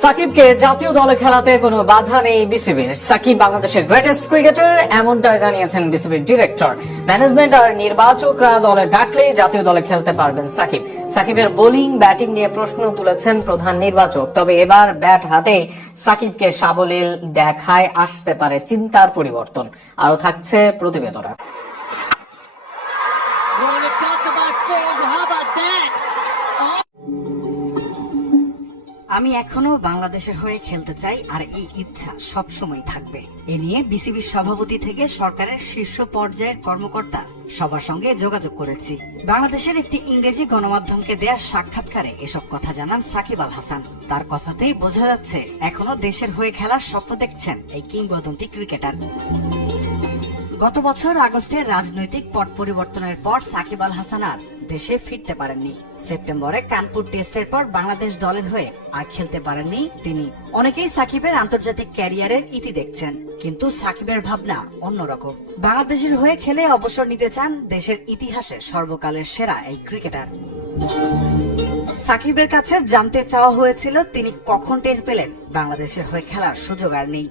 সাকিবকে জাতীয় দলে খেলাতে কোনো বাধা নেই বিসিবির। সাকিব বাংলাদেশের গ্রেটেস্ট ক্রিকেটার, এমনটাই জানিয়েছেন বিসিবির ডিরেক্টর। ম্যানেজমেন্ট আর নির্বাচকরা দলে ডাকলেই জাতীয় দলে খেলতে পারবেন সাকিব। সাকিবের বোলিং ব্যাটিং নিয়ে প্রশ্ন তুলেছেন প্রধান নির্বাচক। তবে এবার ব্যাট হাতে সাকিবকে সাবলীল দেখায় আসতে পারে চিন্তার পরিবর্তন। আরো থাকছে প্রতিবেদনে। আমি এখনো বাংলাদেশের হয়ে খেলতে চাই, আর এই ইচ্ছা সবসময় থাকবে। এ নিয়ে বিসিবির সভাপতি থেকে সরকারের শীর্ষ পর্যায়ের কর্মকর্তা সবার সঙ্গে যোগাযোগ করেছি। বাংলাদেশের একটি ইংরেজি গণমাধ্যমকে দেয়া সাক্ষাৎকারে এসব কথা জানান সাকিব আল হাসান। তার কথাতেই বোঝা যাচ্ছে এখনো দেশের হয়ে খেলার স্বপ্ন দেখছেন এই কিংবদন্তি ক্রিকেটার। গত বছর আগস্টে রাজনৈতিক পট পরিবর্তনের পর সাকিব আল হাসান আর দেশে ফিরতে পারেননি। সেপ্টেম্বরে কানপুর টেস্টের পর বাংলাদেশ দলের হয়ে আর খেলতে পারেননি তিনি। অনেকেই সাকিবের আন্তর্জাতিক ক্যারিয়ারের ইতি দেখছেন, কিন্তু সাকিবের ভাবনা অন্যরকম। বাংলাদেশের হয়ে খেলে অবসর নিতে চান দেশের ইতিহাসে সর্বকালের সেরা এই ক্রিকেটার। সাকিবের কাছে জানতে চাওয়া হয়েছিল তিনি কখন টের পেলেন বাংলাদেশের হয়ে খেলার সুযোগ আর নেই।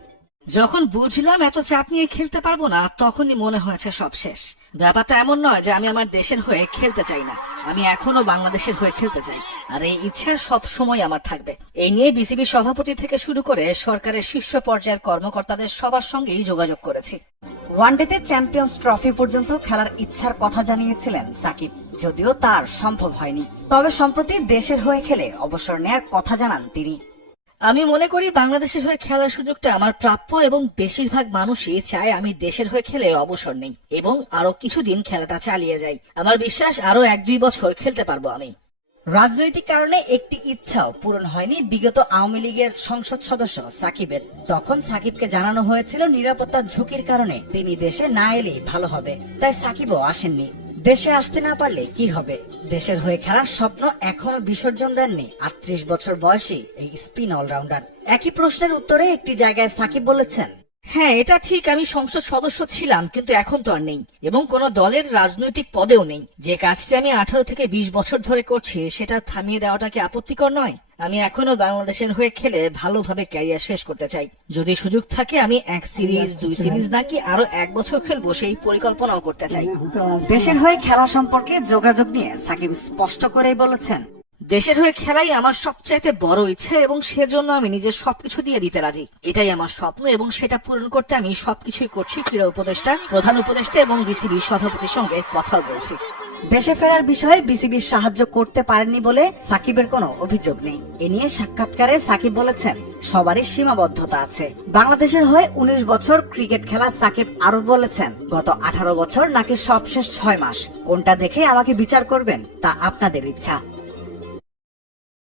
যখন বুঝলাম এত চাপ নিয়ে খেলতে পারবো না, তখনই মনে হয়েছে সব শেষ। ব্যাপারটা এমন নয় যে আমি আমার দেশের হয়ে খেলতে চাই না, আমি এখনো বাংলাদেশের হয়ে খেলতে চাই, আর এই ইচ্ছা সব সময় আমার থাকবে। এই নিয়ে বিসিবি সভাপতি থেকে শুরু করে সরকারের শীর্ষ পর্যায়ের কর্মকর্তাদের সবার সঙ্গেই যোগাযোগ করেছি। ওয়ানডেতে চ্যাম্পিয়ন্স ট্রফি পর্যন্ত খেলার ইচ্ছার কথা জানিয়েছিলেন সাকিব, যদিও তার সম্ভব হয়নি। তবে সম্প্রতি দেশের হয়ে খেলে অবসর নেয়ার কথা জানান তিনি। আমি মনে করি বাংলাদেশের হয়ে খেলার সুযোগটা আমার প্রাপ্য, এবং বেশিরভাগ মানুষই চায় আমি দেশের হয়ে খেলে অবসর নেই এবং আরো কিছুদিন খেলাটা চালিয়ে যাই। আমার বিশ্বাস আরো 1-2 বছর খেলতে পারবো আমি। রাজনৈতিক কারণে একটি ইচ্ছাও পূরণ হয়নি বিগত আওয়ামী লীগের সংসদ সদস্য সাকিবের। তখন সাকিবকে জানানো হয়েছিল নিরাপত্তার ঝুঁকির কারণে তিনি দেশে না এলেই ভালো হবে, তাই সাকিবও আসেননি। দেশে আসতে না পারলে কি হবে? দেশের হয়ে খেলার স্বপ্ন এখনো বিসর্জন দেননি 38 বছর বয়সী এই স্পিন অলরাউন্ডার। একই প্রশ্নের উত্তরে একটি জায়গায় সাকিব বলেছেন, হ্যাঁ, এটা ঠিক, আমি সংসদ সদস্য ছিলাম, কিন্তু এখন তো আর নেই এবং কোন দলের রাজনৈতিক পদেও নেই। যে কাজটি আমি 18 থেকে 20 বছর ধরে করছি সেটা থামিয়ে দেওয়াটা কি আপত্তিকর নয়? আমি এখনো বাংলাদেশের হয়ে খেলে ভালোভাবে ক্যারিয়ার শেষ করতে চাই। যদি সুযোগ থাকে আমি 1 সিরিজ 2 সিরিজ নাকি আরো 1 বছর খেলবো, সেই পরিকল্পনাও করতে চাই। দেশের হয়ে খেলা সম্পর্কে যোগাযোগ নিয়ে সাকিব স্পষ্ট করেই বলেছেন, দেশের হয়ে খেলাই আমার সবচাইতে বড় ইচ্ছা এবং সেজন্য আমি নিজের সবকিছু দিয়ে দিতে রাজি। এটাই আমার স্বপ্ন এবং সেটা পূরণ করতে আমি সবকিছুই করছি। ক্রীড়া উপদেষ্টা, প্রধান উপদেষ্টা এবং বিসিবি সভাপতির সঙ্গে কথা বলছি। দেশে ফেরার বিষয়ে বিসিবির সাহায্য করতে পারেননি বলে সাকিবের কোনো অভিযোগ নেই। এ নিয়ে সাক্ষাৎকারে সাকিব বলেছেন, সবারই সীমাবদ্ধতা আছে। বাংলাদেশের হয়ে 19 বছর ক্রিকেট খেলা সাকিব আরো বলেছেন, গত 18 বছর নাকি সবশেষ 6 মাস, কোনটা দেখে আমাকে বিচার করবেন তা আপনাদের ইচ্ছা।